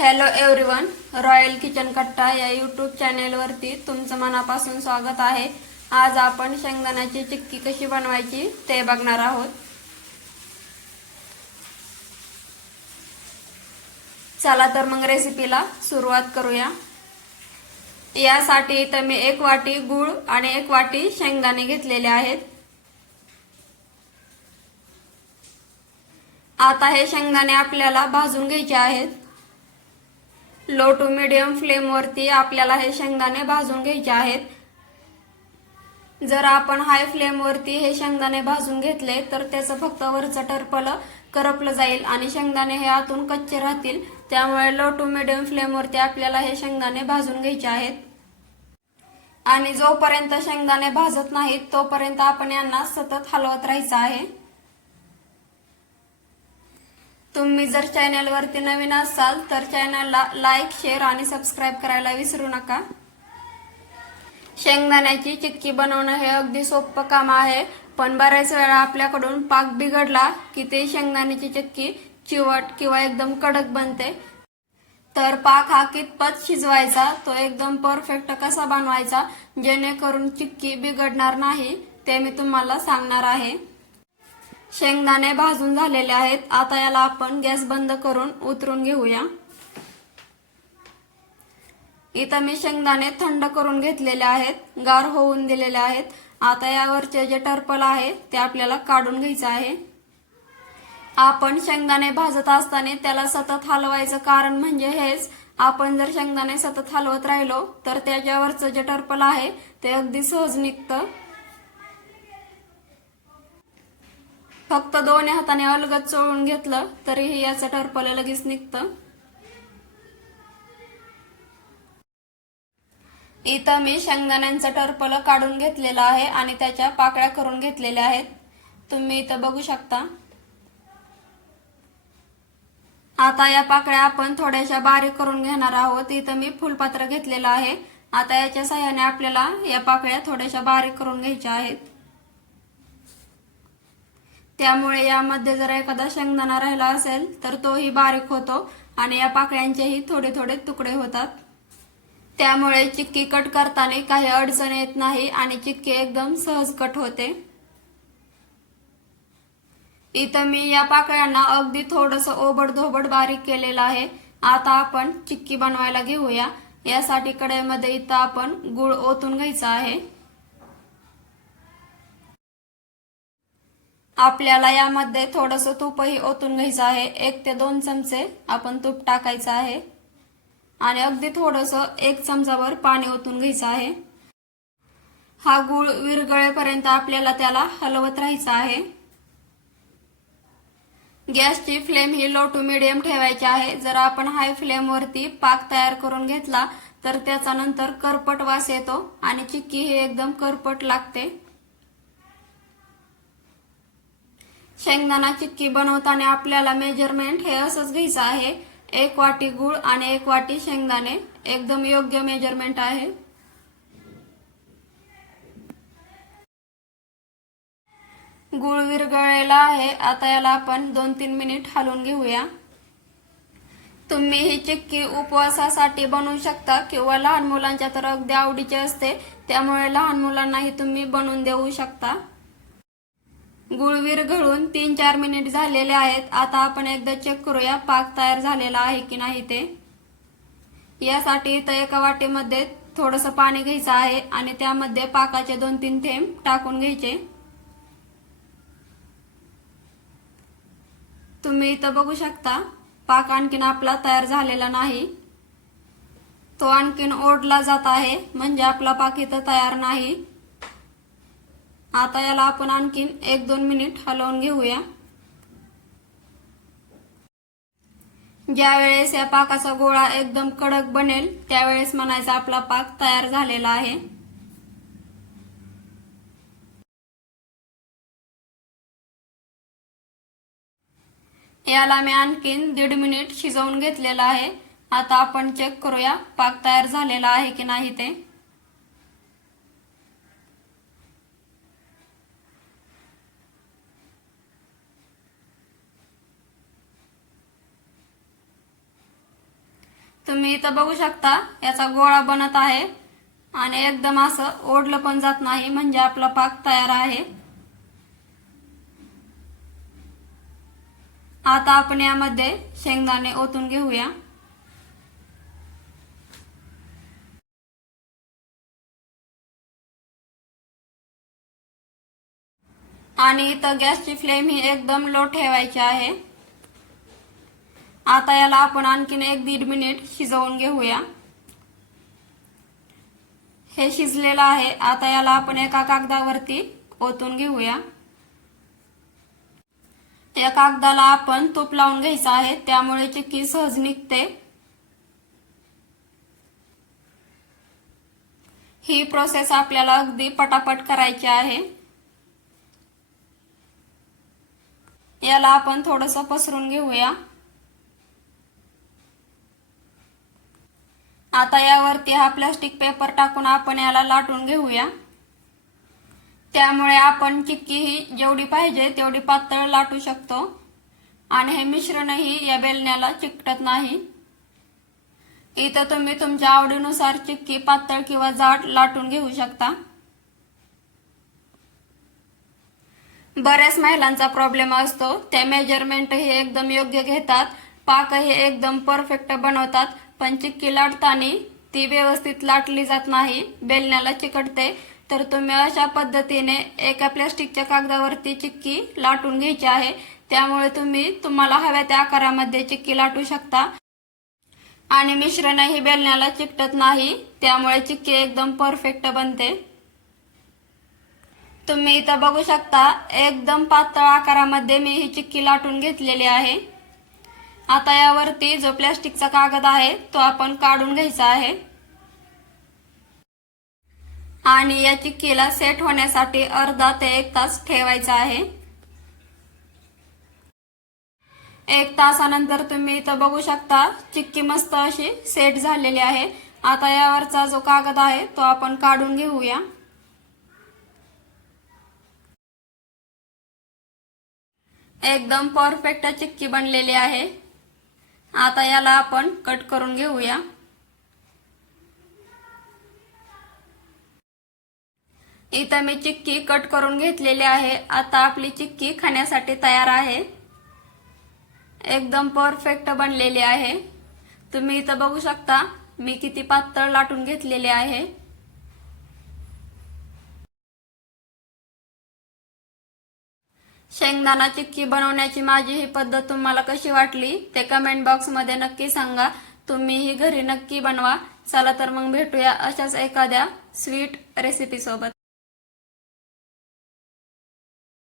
Hello everyone royal kitchen कट्टा या YouTube चॅनेलवरती तुमचं मनापासून स्वागत आहे. आज आपण शेंगदाण्याची चिक्की कशी बनवायची ते बघणार आहोत. चला तर मग रेसिपीला सुरुवात करूया. यासाठी इथं मी एक वाटी गूळ आणि एक वाटी शेंगदाणे घेतलेले आहेत. आता हे शेंगदाणे आपल्याला भाजून घ्यायचे आहेत. लो टू मिडियम फ्लेमवरती आपल्याला हे शेंगदाणे भाजून घ्यायचे आहेत. जर आपण हाय फ्लेमवरती हे शेंगदाणे भाजून घेतले तर त्याचं फक्त वरचं टरपलं करपलं जाईल आणि शेंगदाणे हे आतून कच्चे राहतील. त्यामुळे लो टू मिडियम फ्लेमवरती आपल्याला हे शेंगदाणे भाजून घ्यायचे आहेत. आणि जोपर्यंत शेंगदाणे भाजत नाहीत तोपर्यंत आपण यांना सतत हलवत राहायचं आहे. तुम्ही जर चॅनलवरती नवीन असाल तर चॅनलला लाईक शेअर आणि सबस्क्राईब करायला विसरू नका. शेंगदाण्याची चिक्की बनवणं हे अगदी सोपं काम आहे पण बऱ्याच वेळा आपल्याकडून पाक बिघडला की ते शेंगदाण्याची चिक्की चिवट किंवा एकदम कडक बनते. तर पाक हा कितपत शिजवायचा तो एकदम परफेक्ट कसा बनवायचा जेणेकरून चिक्की बिघडणार नाही ते मी तुम्हाला सांगणार आहे. शेंगदाणे भाजून झालेले आहेत. आता याला आपण गॅस बंद करून उतरून घेऊया. इथं मी शेंगदाणे थंड करून घेतलेले आहेत. गार होऊन दिलेले आहेत. आता यावरचे जे टर्पल आहे ते आपल्याला काढून घ्यायचं आहे. आपण शेंगदाणे भाजत असताना त्याला सतत हलवायचं कारण म्हणजे हेच. आपण जर शेंगदाणे सतत हलवत राहिलो तर त्याच्यावरचं जे टर्पल आहे ते अगदी सहज निघतं. फक्त दोन्ही हाताने अलगद चोळून घेतलं तरीही याचं टर्पल लगेच निघतं. इथं मी शेंगदाण्यांचं टर्पल काढून घेतलेलं आहे आणि त्याच्या पाकळ्या करून घेतलेल्या आहेत. तुम्ही इथं बघू शकता. आता या पाकळ्या आपण थोड्याशा बारीक करून घेणार आहोत. इथं मी फुलपात्र घेतलेलं आहे. आता याच्या सहाय्याने आपल्याला या पाकळ्या थोड्याशा बारीक करून घ्यायच्या आहेत. त्यामुळे यामध्ये जर एखादा शेंगदाणा राहिला असेल तर तोही बारीक होतो आणि या पाकळ्यांचेही थोडे थोडे तुकडे होतात. त्यामुळे चिक्की कट करताना काही अडचण येत नाही आणि चिक्की एकदम सहज कट होते. इथं मी या पाकळ्यांना अगदी थोडस ओबड धोबड बारीक केलेलं आहे. आता आपण चिक्की बनवायला घेऊया. यासाठी कढईमध्ये इथं आपण गुळ ओतून घ्यायचा आहे. आपल्याला यामध्ये थोडस तूपही ओतून घ्यायचं आहे. एक ते दोन चमचे आपण तूप टाकायचं आहे. आणि अगदी थोडस एक चमचावर पाणी ओतून घ्यायचं आहे. हा गुळ विरगळेपर्यंत आपल्याला त्याला हलवत राहायचं आहे. गॅसची फ्लेम ही लो टू मिडियम ठेवायची आहे. जर आपण हाय फ्लेमवरती पाक तयार करून घेतला तर त्याचा नंतर करपट वास येतो आणि चिक्की ही एकदम करपट लागते. शेंगदाणा चिक्की बनवताना आपल्याला मेजरमेंट हे असंच घ्यायचं आहे. एक वाटी गुळ आणि एक वाटी शेंगदाणे. एकदम योग्य मेजरमेंट आहे. गुळ विरघळलेला आहे. आता याला आपण दोन तीन मिनिट हलवून घेऊया. तुम्ही ही चिक्की उपवासासाठी बनवू शकता किंवा लहान मुलांच्या तर अगदी आवडीची असते. त्यामुळे लहान मुलांनाही तुम्ही बनवून देऊ शकता. गुळवीर घळून तीन चार मिनिट झालेले आहेत. आता आपण एकदा चेक करूया पाक तयार झालेला आहे की नाही ते. यासाठी इथं एका वाटीमध्ये थोडस पाणी घ्यायचं आहे आणि त्यामध्ये पाकाचे दोन तीन थेंब टाकून घ्यायचे. तुम्ही इथं बघू शकता पाक आणखीन आपला तयार झालेला नाही. तो आणखीन ओढला जात आहे म्हणजे आपला पाक इथं तयार नाही. आता याला आपण आणखीन एक दोन मिनिट हलवून घेऊया. ज्या वेळेस या पाकाचा गोळा एकदम कडक बनेल त्यावेळेस म्हणायचा आपला पाक तयार झालेला आहे. याला मी आणखीन दीड मिनिट शिजवून घेतलेला आहे. आता आपण चेक करूया पाक तयार झालेला आहे की नाही ते. तुम्ही इथं बघू शकता याचा गोळा बनत आहे. आणि एकदम असं ओढलं पण जात नाही म्हणजे आपला पाक तयार आहे. आता आपण यामध्ये शेंगदाणे ओतून घेऊया. आणि इथं गॅसची फ्लेम ही एकदम लो ठेवायची आहे. आता याला आपण आणखीन एक दीड मिनिट शिजवून घेऊया. हे शिजलेलं आहे. आता याला आपण एका कागदावरती ओतून घेऊया. या कागदाला आपण तूप लावून घ्यायचं आहे. त्यामुळे चिक्की सहज निघते. ही प्रोसेस आपल्याला अगदी पटापट करायची आहे. याला आपण थोडस पसरून घेऊया. आता यावरती हा प्लास्टिक पेपर टाकून आपण याला लाटून घेऊया. त्यामुळे आपण चिक्की ही जेवढी पाहिजे तेवढी पातळ लाटू शकतो. आणि हे मिश्रणही या बेलण्याला चिकटत नाही. इथं तुम्ही तुमच्या आवडीनुसार चिक्की पातळ किंवा जाड लाटून घेऊ शकता. बऱ्याच महिलांचा प्रॉब्लेम असतो. ते मेजरमेंट हे एकदम योग्य घेतात. पाक हे एकदम परफेक्ट बनवतात. पण चिक्की लाटताना ती व्यवस्थित लाटली जात नाही. बेलण्याला चिकटते. तर तुम्ही अशा पद्धतीने एका प्लॅस्टिकच्या कागदावरती चिक्की लाटून घ्यायची आहे. त्यामुळे तुम्ही तुम्हाला हव्या त्या आकारामध्ये चिक्की लाटू शकता. आणि मिश्रणही बेलण्याला चिकटत नाही. त्यामुळे चिक्की एकदम परफेक्ट बनते. तुम्ही इथं बघू शकता एकदम पातळ आकारामध्ये मी ही चिक्की लाटून घेतलेली आहे. आता यावरती जो प्लॅस्टिकचा कागद आहे तो आपण काढून घ्यायचा आहे. आणि या चिक्कीला सेट होण्यासाठी अर्धा ते एक तास ठेवायचा आहे. एक तासानंतर तुम्ही इथं बघू शकता चिक्की मस्त अशी सेट झालेली आहे. आता यावरचा जो कागद आहे तो आपण काढून घेऊया. एकदम परफेक्ट चिक्की बनलेली आहे. आता याला आपण कट करून घेऊया. इथं मी चिक्की कट करून घेतलेली आहे. आता आपली चिक्की खाण्यासाठी तयार आहे. एकदम परफेक्ट बनलेली आहे. तुम्ही इथं बघू शकता मी किती पातळ लाटून घेतलेली आहे. शेंगदाणा चिक्की बनवण्याची माझी ही पद्धत तुम्हाला कशी वाटली ते कमेंट बॉक्समध्ये नक्की सांगा. तुम्ही ही घरी नक्की बनवा. चला तर मग भेटूया अशाच एखाद्या स्वीट रेसिपी सोबत.